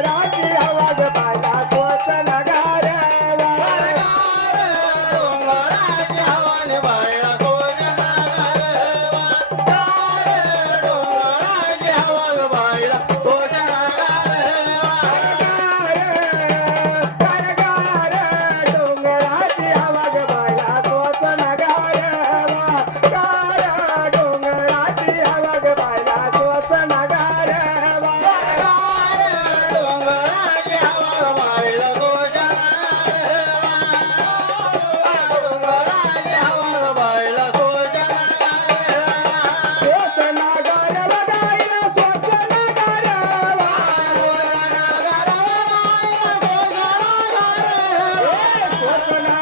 रा Barcelona.